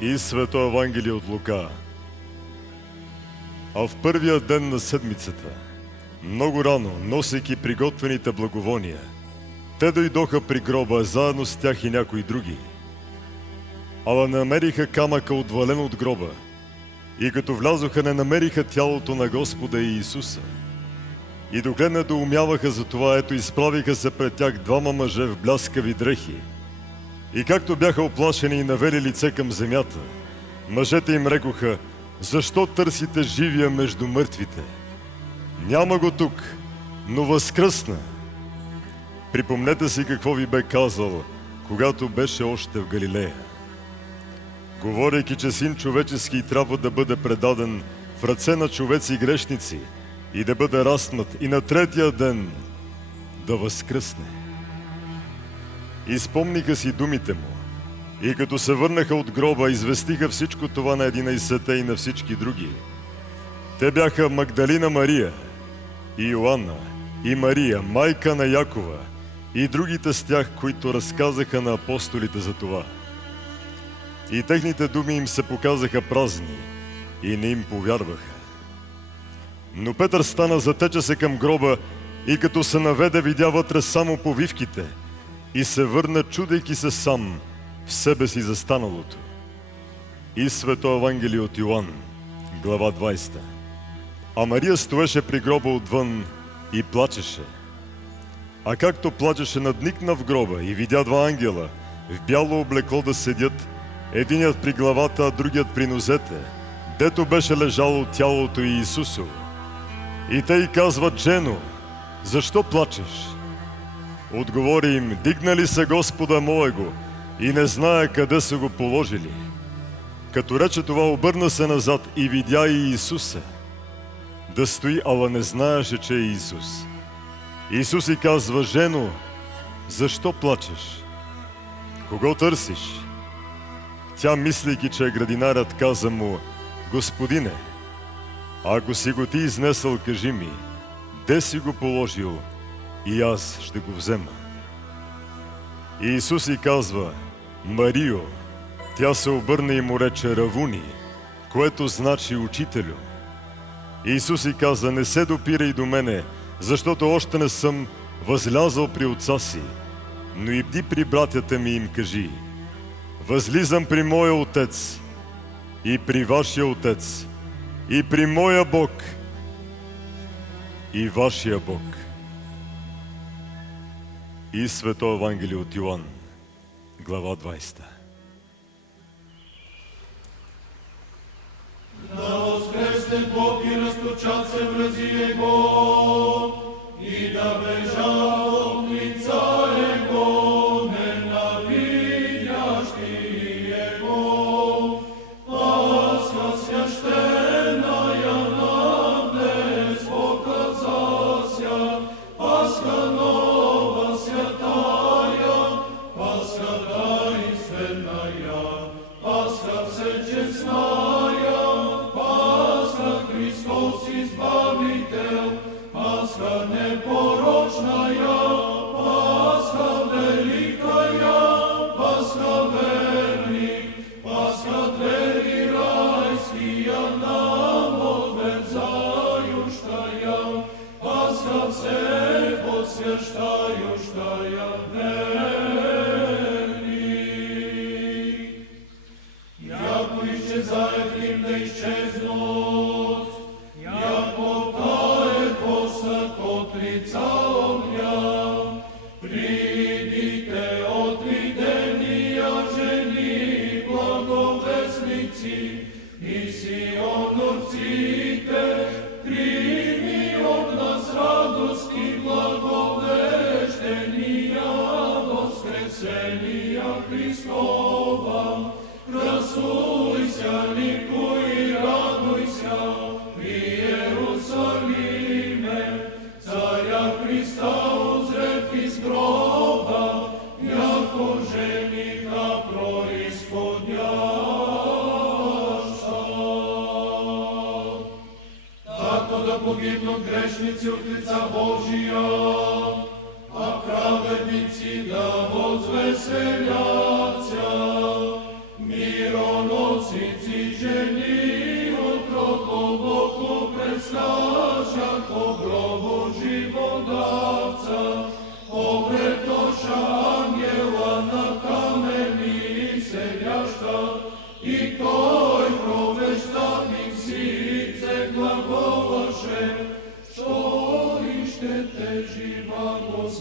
И Свето Евангелие от Лука. А в първия ден на седмицата, много рано, носейки приготвените благовония, те дойдоха при гроба, заедно с тях и някои други. Ала намериха камъка отвален от гроба и като влязоха, не намериха тялото на Господа Иисуса. И докле недоумяваха за това, ето изправиха се пред тях двама мъже в бляскави дрехи. И както бяха оплашени и навели лице към земята, мъжете им рекоха: защо търсите живия между мъртвите? Няма го тук, но възкръсна. Припомнете си какво ви бе казал, когато беше още в Галилея, говорейки, че Син човечески трябва да бъде предаден в ръце на човеци и грешници и да бъде разпнат и на третия ден да възкръсне. И спомниха си думите му, и като се върнаха от гроба, известиха всичко това на 11 и на всички други. Те бяха Магдалина Мария и Йоанна и Мария, майка на Якова, и другите с тях, които разказаха на апостолите за това. И техните думи им се показаха празни и не им повярваха. Но Петър стана, затече се към гроба и като се наведе, видя вътре само повивките и се върна, чудейки се сам в себе си за станалото. И Свето Евангелие от Йоан, глава 20. А Мария стоеше при гроба отвън и плачеше. А както плачеше, надникна в гроба и видя два ангела в бяло облекло да седят, единият при главата, а другият при нозете, дето беше лежало тялото Иисусово. И те й казват: жено, защо плачеш? Отговори им: дигнали са Господа моего и не знае къде са го положили. Като рече това, обърна се назад и видя и Иисуса да стои, ала не знаеше, че е Исус. Исус й казва: жено, защо плачеш? Кого търсиш? Тя, мислейки, че е градинарят, каза му: Господине, ако си го ти изнесъл, кажи ми, де си го положил и аз ще го взема. И Исус й казва: Марио. Тя се обърна и му рече: Равуни, което значи учителю. И Исус й каза: не се допирай до мене, защото още не съм възлязал при отца си, но иди при братята ми и им кажи: възлизам при моя отец и при вашия отец, и при моя Бог и вашия Бог. И Свето Евангелие от Йоан, глава 20. Да воскресне Бог и разточат се врази Его, и да бежа от лица Его, ненавидящи Его. Пасха священная нам днес показася, Пасха нова святая, Пасха таинственная, Пасха всечестная, Пасха Христос Избавитель, Пасха непорочная, Пасха великая, Пасха верник, Пасха двери райския нам отверзающая, Пасха всех освящающая, верник. Яко исчезает им да изчезнут, яко тает восък от лица огня, придите от видения жени благовестници и сионовците, прими от нас радост и благовещения, воскресения Христова. Красуйся, ликуй, радуйся, в Иерусалиме, Царя Христа узрев из гроба, яко жениха произходяща. Тако да погибнут грешници от лица Божия, а праведници да возвеселятся. Миронос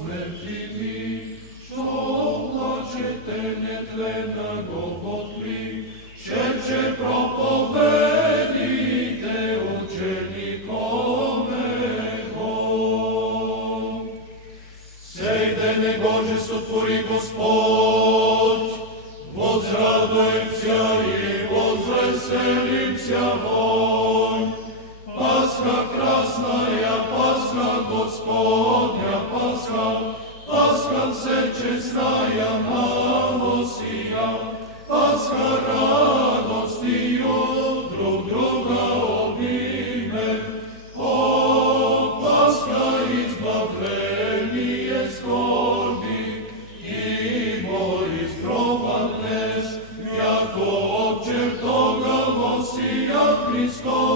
мертвими, што плачете нетлена голготли, шепче проповедите ученикоме го. Сей ден Боже сотвори Господ, возрадуемся и возвеселимся вой. Пасха красная, Пасха Господня, Пасха, Пасха всечестная малосия, Пасха радостью друг друга обнимем. О, Пасха избавление скорби, ибо из гроба днес, яко от чертога восия Христос.